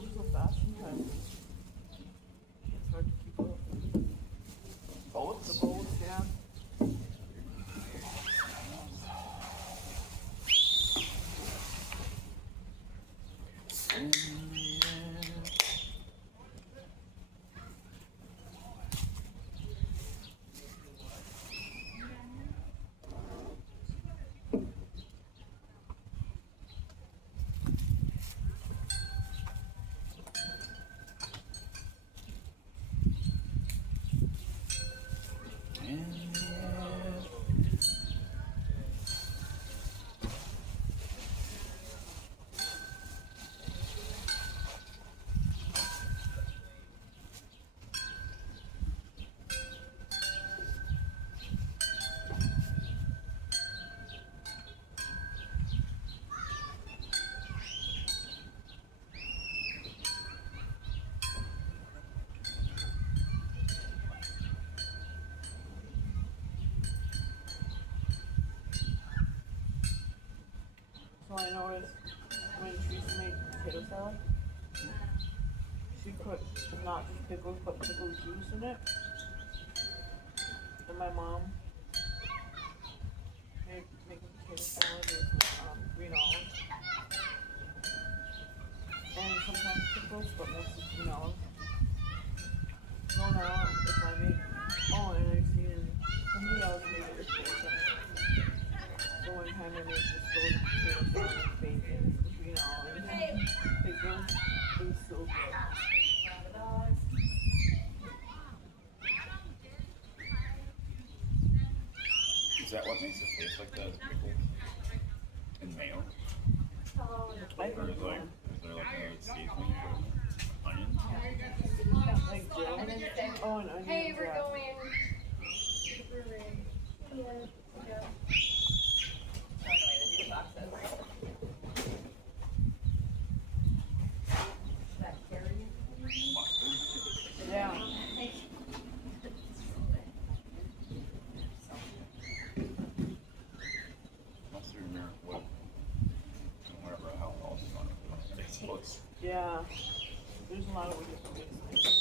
move so fast sometimes. It's hard to keep up. Bullets? The bolts, yeah. So I noticed when she used to make potato salad, she put not just pickles, but pickle juice in it. And my mom made making potato salad with green olives. And sometimes pickles, but mostly green olives. So now if I make, oh, and I've seen somebody else make it with bacon. So one time I made this roast potato salad with bacon, green olives, pickles. It was so good. Is that what makes it taste like that? Pickle and mayo? I Or think is so. like, is there like a seasoning for onions? Like dill. Oh, and onions, Hey, we're yeah. going. Mustard? Yeah. Mustard or what? Whatever else is on it. Tasteless. Yeah. There's a lot of different things.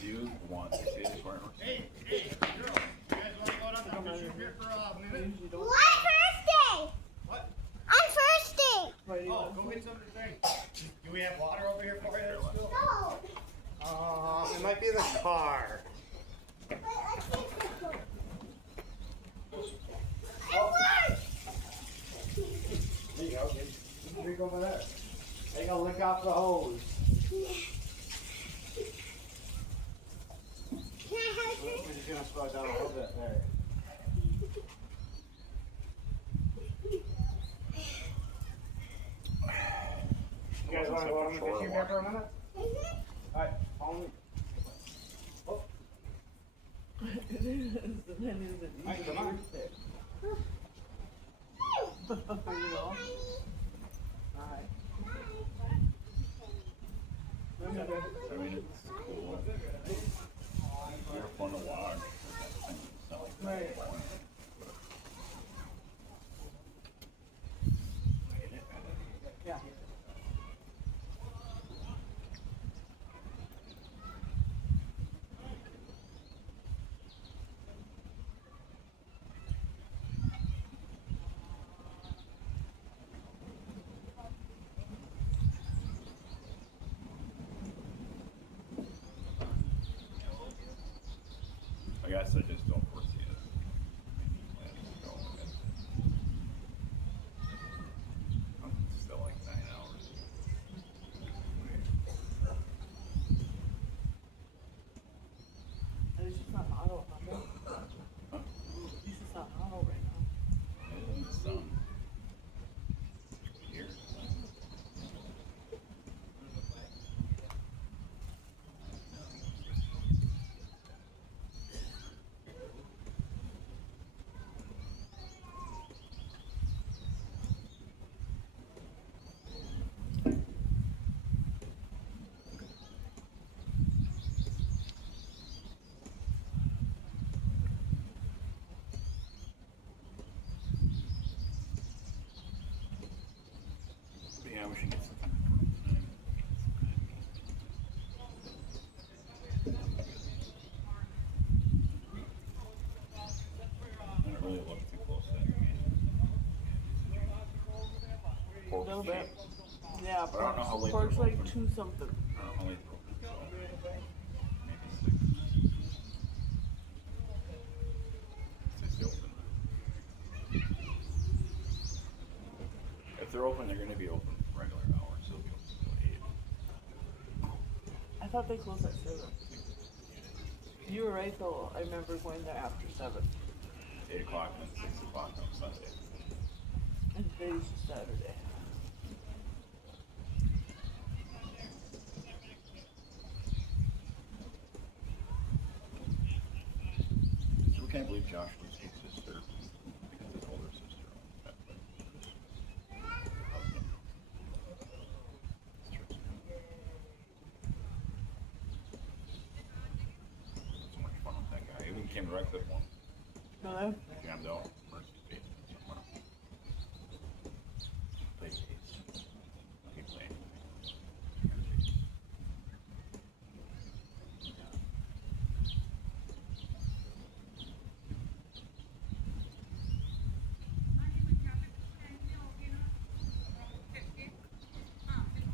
Do you want to see the corner? Hey, girl, you guys want to go down the fishing pier for a I minute? usually don't. What birthday? What? I'm thirsty. Why do you Oh, want go to- get something to drink. Do we have water over here for you still? No. It might be in the car. Wait, let's take this one. Oh. There you go. Get drink over there. There you go. Lick off the hose. Can I have a We're drink? just gonna slow it down a little bit there. You guys want to go on the fishing pier for a minute? Alright, follow me. Oh, It is. And then is it Alright, come on. You know? Alright. I mean, it's cool. They're fun to watch. It's not like Right. Yeah. she gets it. I don't really look too close at it. A Pork's little bit. cheap. Yeah, But I don't know how late pork's they're like open. 2 something. I don't know how late they're open, so maybe 6. Say stay open. If they're open, they're going to be open regular hours. They'll be open till 8. I thought they closed at 7. You were right though. I remember going there after 7. 8 o'clock and then 6 o'clock on Sunday. And today's Saturday. So we can't believe Josh was his sister because his older sister owns that place. Husband. It's true. So much fun with that guy. He even came to Rex at one. No, Jammed out. Versus basement somewhere. Played games. He played.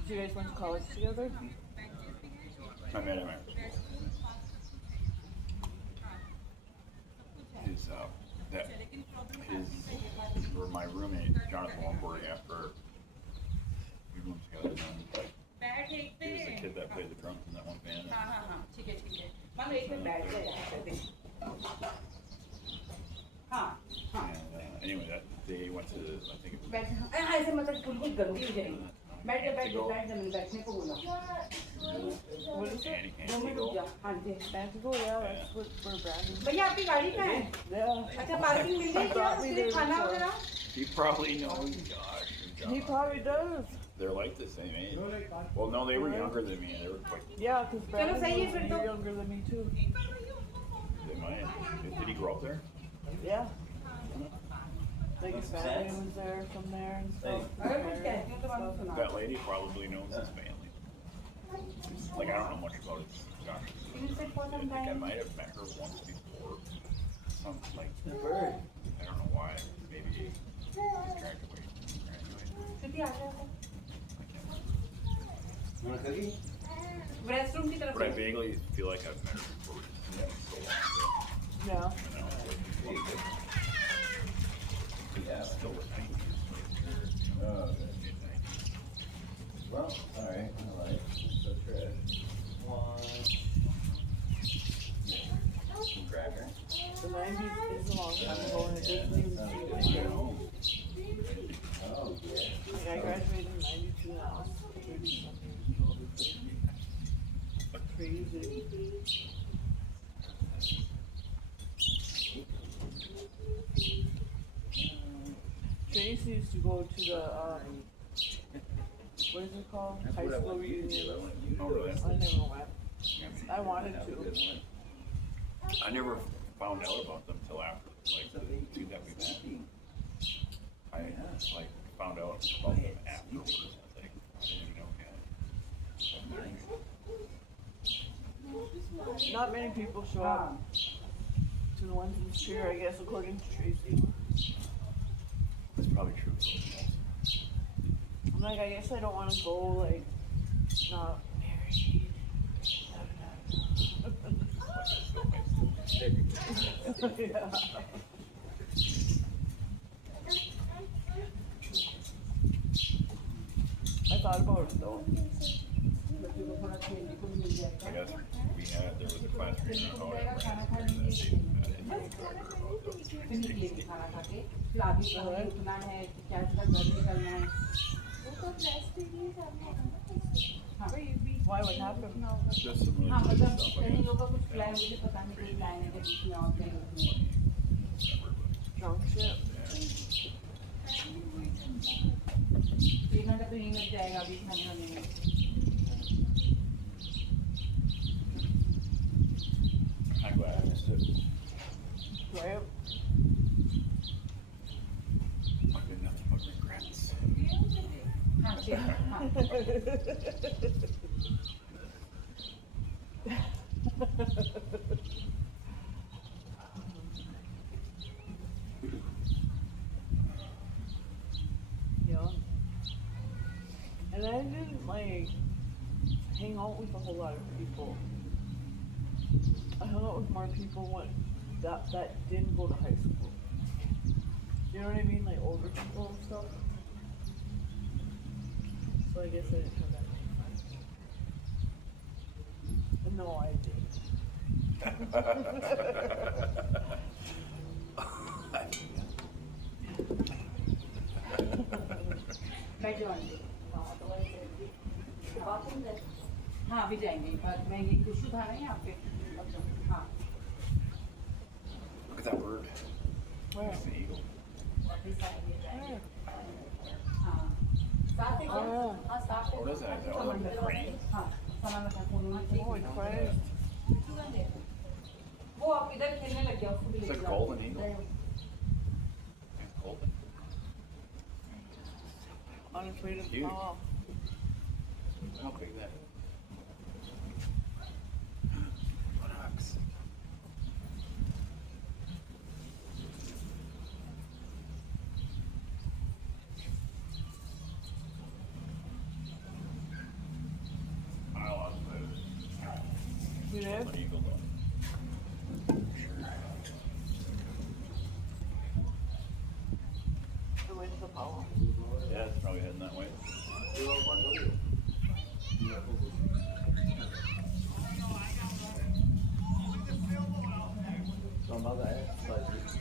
so you guys went to college together? I met him after or my roommate, Jonathan Lomborg, after we roomed together, and he was the kid that played the drums in that one band. ठीक है ठीक है ma'am एक minute बैठ जाए हाँ हाँ And anyway, that day he went to, I think it was बैठ हाँ ऐसे मतलब बिल्कुल गंदी हो जाएगी बैठ जा मैंने बैठने को बोला What is it? दो मिनट रुक जा हाँ जी Mexico? Yeah, that's what we're branding. भैया आपकी गाड़ी कहाँ है Yeah. अच्छा पार्किंग मिल गई क्या उसके खाना वगैरह He probably knows Josh. He probably does. They're like the same age. Well, no, they were younger than me. They were quite. Yeah, because Brandon सही है was फिर a तो। year younger than me too. They might. Did he grow up there? Yeah. Like his family was there from there and stuff. अगर कुछ कहती हूँ तो मैंने सुना That lady probably knows his family. Like, I don't know much about his Josh. Can you sit for I some think I time? might have met her once before. Something like, Bird. I don't know why. Maybe he's graduated. City आ जाए restroom की तरफ But I vaguely feel like I've met her before. Yeah, so long ago. Yeah. You know, like, Yeah. still with me. Oh, okay. Well, alright. So trash. One. Some cracker. The 90s is a long time ago and it doesn't even seem to be. Oh, yeah. Like I graduated in 92 now. 30 something. Crazy. Tracy used to go to the, what is it called? That's High what I school want you to do. I reunion. want you to Oh, do really? it. I never went. I wanted Have a to. good one. I never found out about them till after, like, the two that we've had. I, like, found out about them afterwards, I think. I didn't even know we had. Not many people show up to the ones in Spear, I guess, according to Tracy. That's probably true. I'm like, I guess I don't want to go, like, not married. Yeah. I thought about it though. I guess we had, there was a class reunion on it, that खाना खा के फिर आगे कहीं उठना है क्या घर निकलना है Why would happen? Just some really हाँ good मतलब stuff, I कहीं guess. लोगों का कुछ प्लान मुझे पता नहीं कोई प्लान है कि बीच में और कहीं Drunk shit. एक घंटा तो यहीं लग जाएगा अभी खाने वाने में I'm glad I missed it. Right? I've been nothing but regrets. हाँ अच्छी है हाँ Yeah. And I didn't like hang out with a whole lot of people. I hung out with more people that didn't go to high school. You know what I mean? Like older people and stuff. So I guess I didn't have that many friends. No, I did. बैठ जाओ aunty हाँ अभी जाएंगे पर मैं ये खुशबू था ना यहाँ पे हाँ Look at that bird. Where? It's an eagle. Where? हाँ साथ है क्या Oh. हाँ साथ है What is that? Is that like a crane? हाँ सामान रखा फोन में Holy Christ. वो आप इधर खेलने लग गया उसको भी It's ले like a जाओ golden eagle. It's golden. On its way to Huge. fall. How big that is. Buttocks. I love those. You did? Golden eagle though. The way to the power. Yeah, it's probably heading that way. Some other exercises.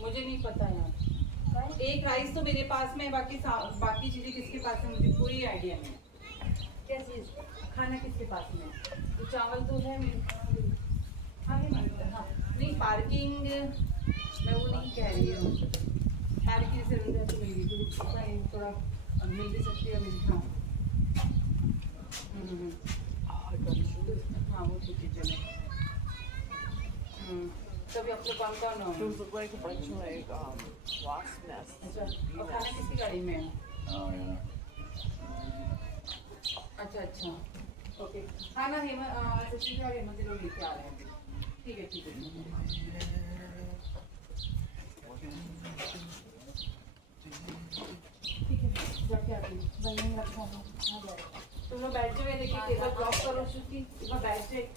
मुझे नहीं पता यार एक rice तो मेरे पास में है बाकी चीजें किसके पास है मुझे कोई आइडिया नहीं क्या चीज खाना किसके पास में है तो चावल तो है मेरे हाँ नहीं पार्किंग मैं वो नहीं कह रही हूँ पार्किंग से अंदर तो मेरी तो थोड़ा मिल भी सकती है मेरी हाँ Oh, I got you. हाँ वो ठीक है चलो तभी अपने कौन कौन हो Those look like a bunch of like wasp nests. अच्छा और खाना किसकी गाड़ी में है Oh yeah. अच्छा अच्छा ओके हाँ ना सचिन और हेमंत लोग लेके आ रहे हैं ठीक है ठीक है ठीक है जाके आती हूँ बनने रखा हूँ आ जाएगा तुम लोग बैठ जाओ लेकिन टेबल ब्लॉक करो श्रुति तुम बैठ जाए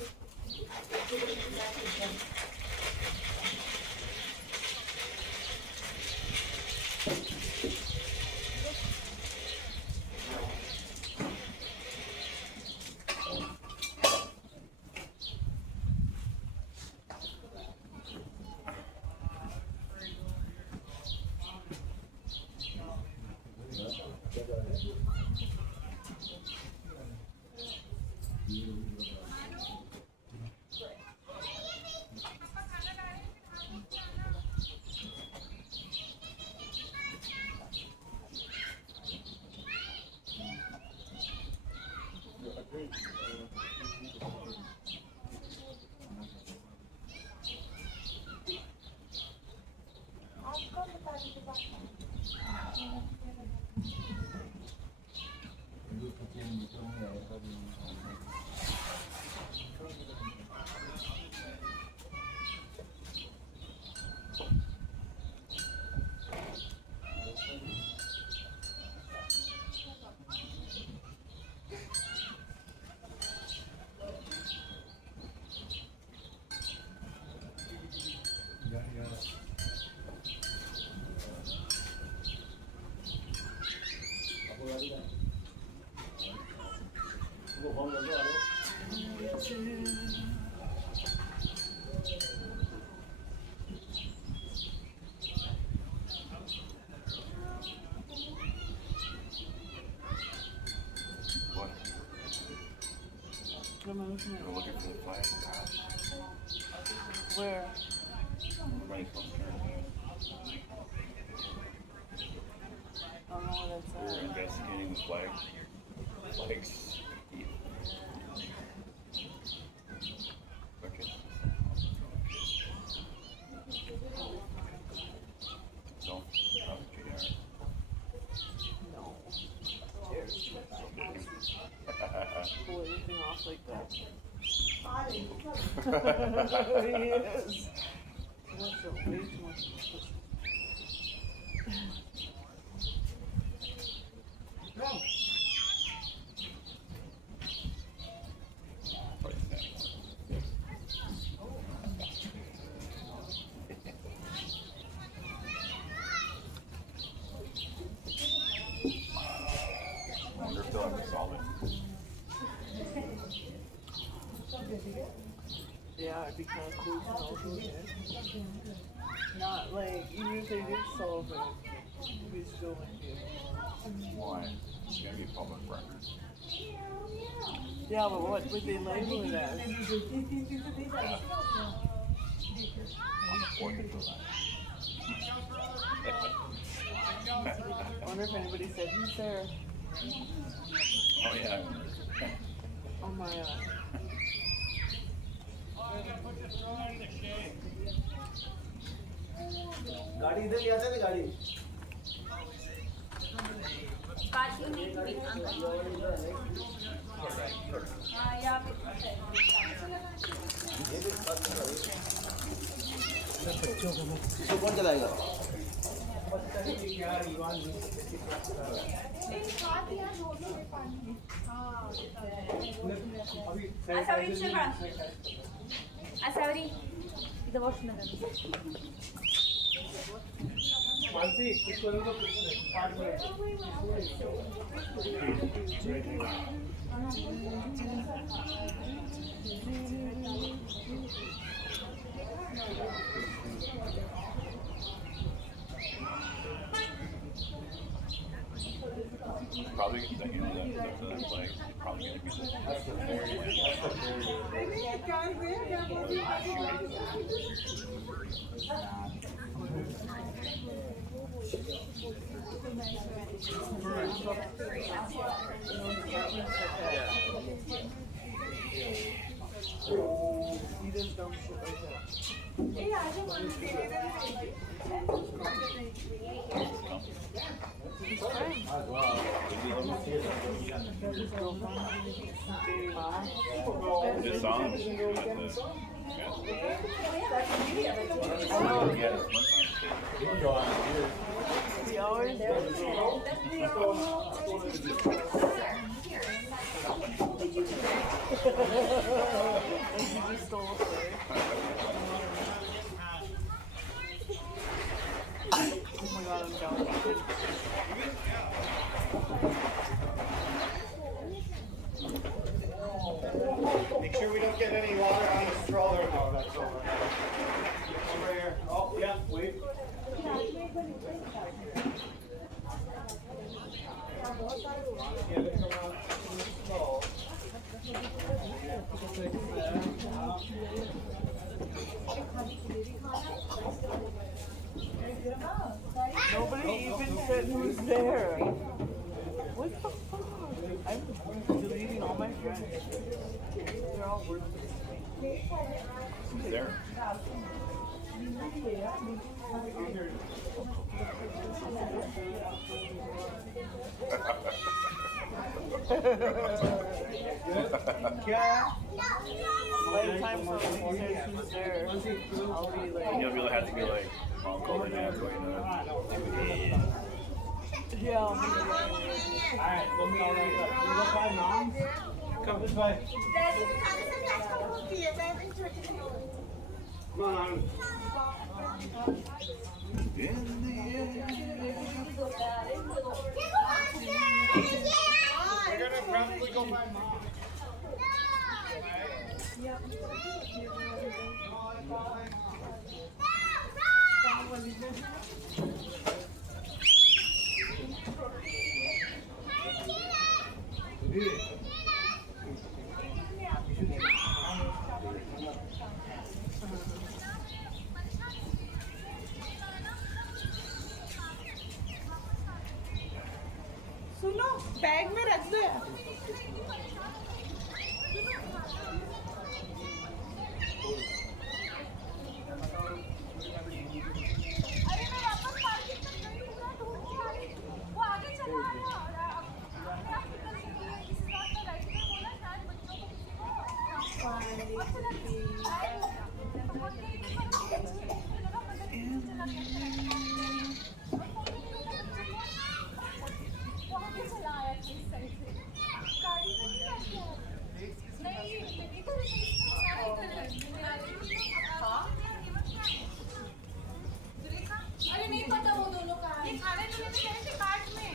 What? I'm looking We're looking for the flag. at where? Everybody's supposed to turn. I don't know where We're that's at. investigating the flag. like sweet. Okay. So, how would you do? No. Cheers. Pull anything off like that. He is. Too much of way too much. I wonder if they'll ever solve it. Yeah, it'd be kind of cool to know who it is. Not like, even if they did solve it, we still wouldn't be able to. Why? It's gonna be public record. Yeah, but what would they label it as? On the 4th of July. I wonder if anybody said who's there Oh yeah. on my गाड़ी इधर ले आते हैं ना गाड़ी इसको कौन चलाएगा Asawari, the washing मानसी इसको तो पार्ट में Probably, you know, that's like probably gonna be He does dumb shit like that. He's fine. His girlfriend, dating mom. This song is good at this. He always does that. Like he just stole a story. Oh my god, I'm down. Make sure we don't get any water on the stroller. No, that's over. Over here. Oh, yeah, wait. Give it around slow. Nobody even said who's there. What the fuck? I'm deleting all my friends. They're all worthless. Who's there? Yeah. By the time somebody says who's there, I'll be And like, you'll have to be like, I'll call it now, so you know. yeah, I'll be Alright, let me all right. You go find mom? Come this way. Come on. We're gonna probably go find mom. सुनो bag में रख दो यार। अरे मैं वापस parking तक गई हूँ ना, ढूंढ के आ रही हूँ। वो आगे चला आया और क्या फिक्र नहीं है, किसी बात का राइट में बोला शायद बच्चों को किसी को और चला गया। और नहीं नहीं पर लगा पता नहीं चला गया। वो आगे चला आया इस साइड से, गाड़ी में नहीं बैठ गया। नहीं इधर अरे नहीं पता वो दोनों कहाँ हैं। खाने पीने में गए थे कार्ट में,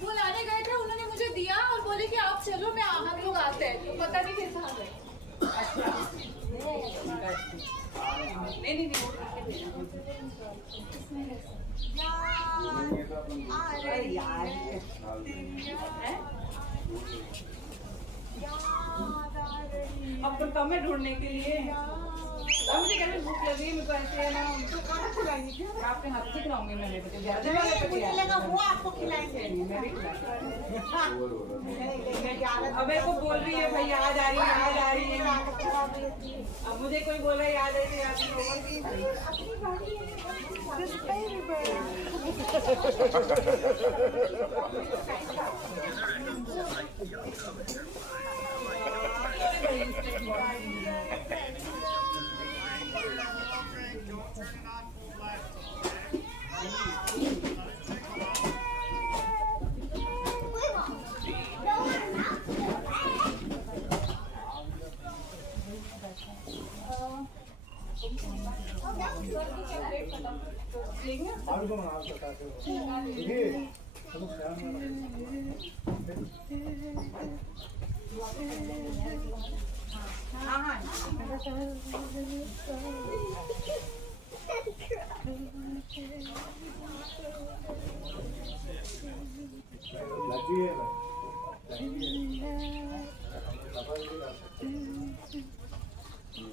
वो लाने गए थे, उन्होंने मुझे दिया और बोले कि आप चलो मैं हम लोग आते हैं, तो पता नहीं फिर कहाँ गए। नहीं नहीं वो करके भेजना। अरे यार अब तो कम है ढूंढने के लिए। अब मुझे कहने भूख लगी है, मेरे को ऐसे है ना, उनको कहाँ खिलाएंगे? मैं अपने हाथ से खिलाऊंगी। मैंने मुझे ज्यादा मुझे लगा वो आपको खिलाएंगे। मैं भी खिलाऊंगी। अब मेरे को बोल रही है भाई याद आ रही है, याद आ रही है। अब मुझे कोई बोला याद है तो याद नहीं होगा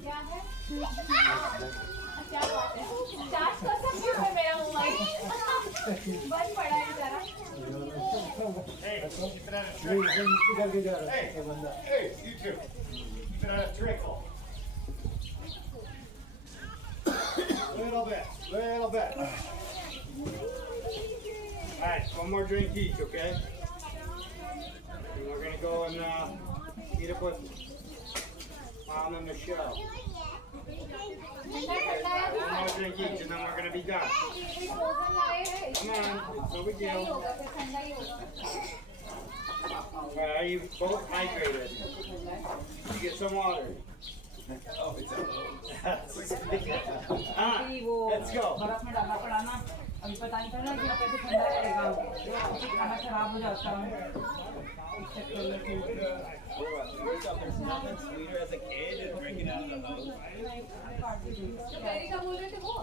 क्या है? क्या बात है? चार्ज कर सकते हो मेरा मोबाइल? बंद पड़ा है जरा। Hey, you two. Keep it out of trickle. Little bit. Alright, one more drink each, okay? And we're gonna go and meet up with Mom and Michelle. One more drink each and then we're gonna be done. Come on, it's no big deal. Are you both hydrated? You get some water. वो Let's go. बर्फ में डालना पड़ा ना, अभी पता नहीं था ना कि कैसे ठंडा रहेगा, खाना खराब हो जाता है। Nothing sweeter as a kid and drinking out of the house. Carry का बोल रहे थे वो?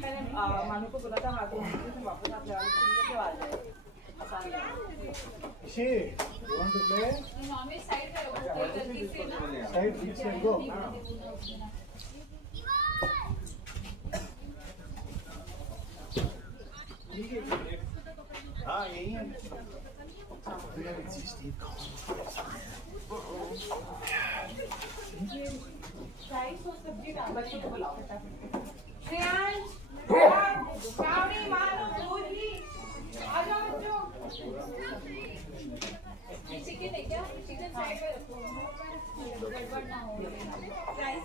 मैंने मानू को बोला था हाथ वापस आप ले आओ, आसान है। Ishi, you want to play? Normal side पे रखो, गलती से ना। Side, this side, go. हाँ यही है। राइस और सब्जी डाल, बच्चों को बुलाओ श्रेयांश, श्रावणी, मानव, रोजी, आ जाओ बच्चों। चिकन है क्या? चिकन साइड पे रखो, गड़बड़ ना हो। राइस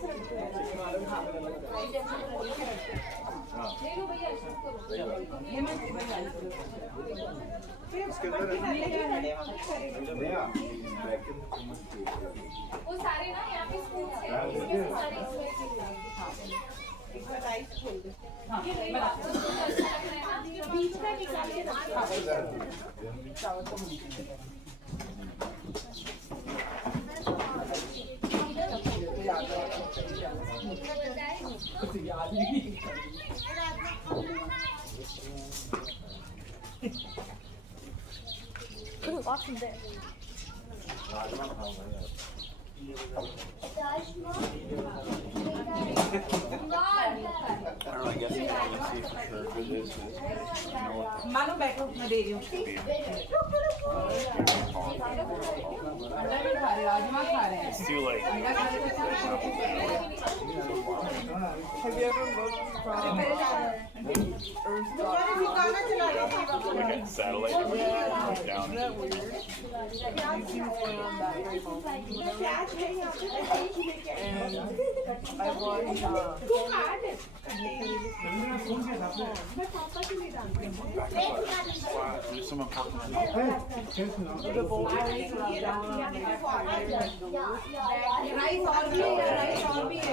ले लो भैया, शुरू करो। ये मैं बना वो सारे ना यहाँ पे स्पून से इसमें सारे एक बार राइस खोल दे। हाँ, इसमें आपको जो अच्छा लग रहा है ना, बीच का निकाल के रखो। चावल तो मुझे याद नहीं। बहुत सुंदर। राजमा खाओ भाई। I don't know, I guess you can see for sure who this is. You know what मानो बैठो मैं दे रही हूँ अंडा भी खा रहे राजमा खा रहे हैं it's too late. अंडा खा रहे Have you ever looked from Like a satellite image down. Isn't that weird? You can play on that very moment. And I watched There's someone popping on. the volcanoes down on the rice और भी है rice और भी है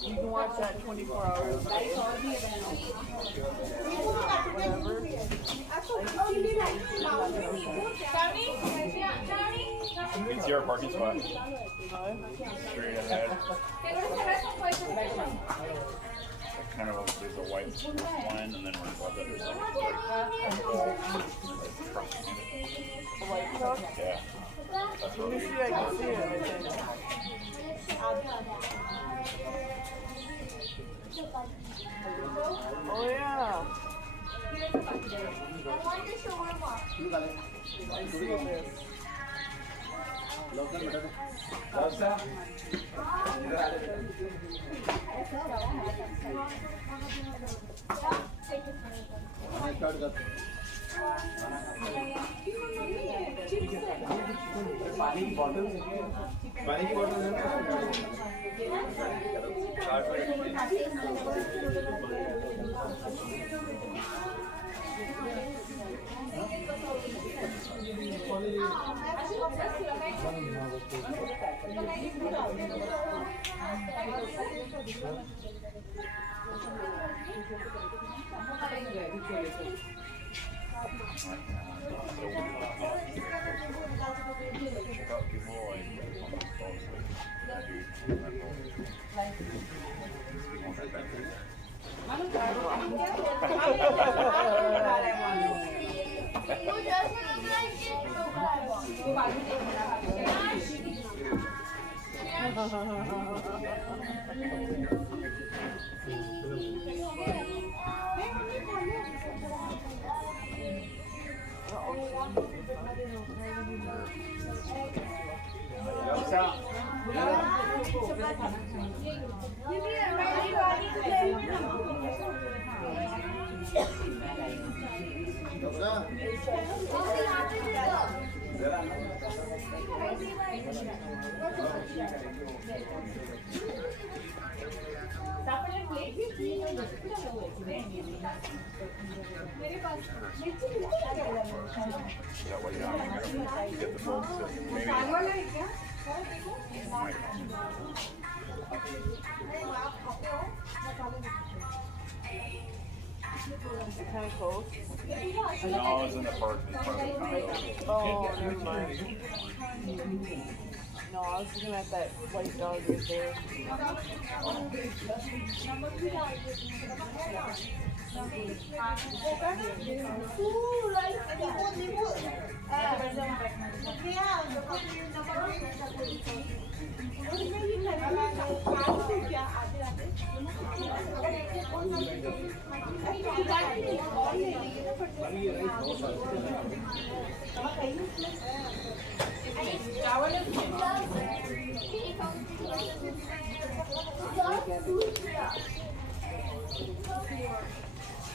You can watch that 24 hours a day. You can see our parking spot. Straight ahead. Kind of there's a white one, and then we're above it. There's like The white truck. yeah. That's Let what me we. see if I can see it. I think. Oh yeah. I see this. पानी की bottle है Check out people like almost fall asleep. Dude, that मानो खा रहे वो बाजू that way down here. Get the folks that maybe. Kind of close. No, I was in the park in front of the condo. Oh, never mind. No, I was looking at that white dog right there.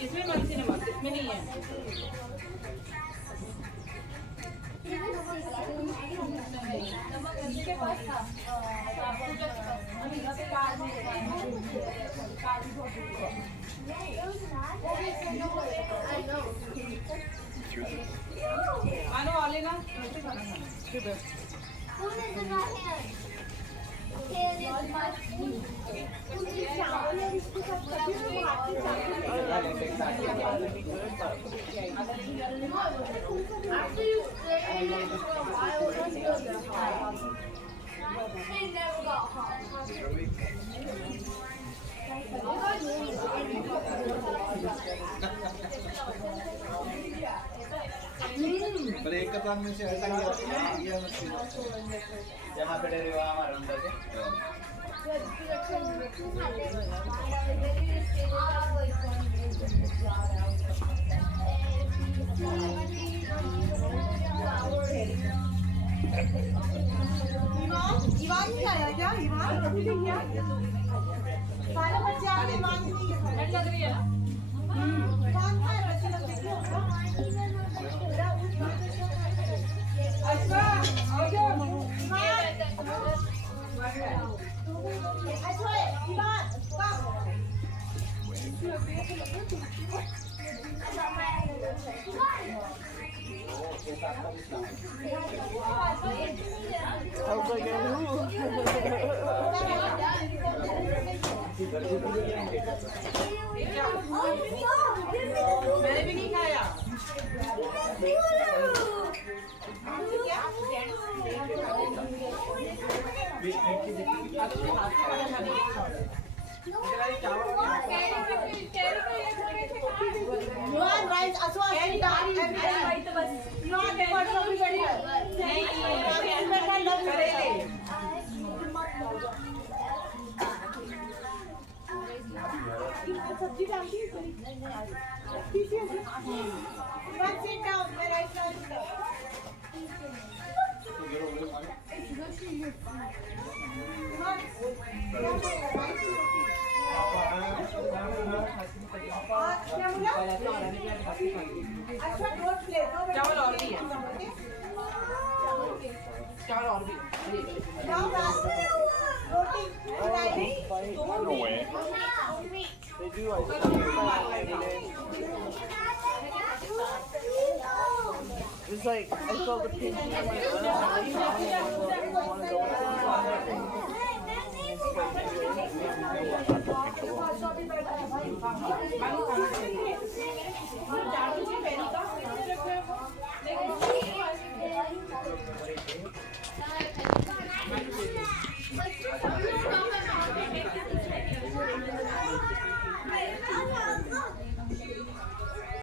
इसमें मन से नमक इसमें नहीं है मानो वाले ना पर एक कतार में से ऐसा ही आ गया जमा पेटे रे वहाँ हमारा अंदर से ईवान नहीं आया क्या? ईवान नहीं क्या? सारे बच्चे आ गए, ईवान नहीं है। लग रही है ना? ईवान का है, बच्चे लोग देखिए होगा। अच्छा, आओ जाओ। अच्छा, ईवान, come. मैंने भी नहीं खाया। ईवान, rice, असवा, sit down. ईवान, पढ़ो भी बढ़िया। सब्जी डालती है थोड़ी। Evan, sit down. मैं rice डालूंगा। क्या बोला? अच्छा, दो प्लेट, दो बेटा। चावल और भी है। चावल और भी है। चावल, रोटी, बनाई। No way. They do like It's like I saw the pink. चावल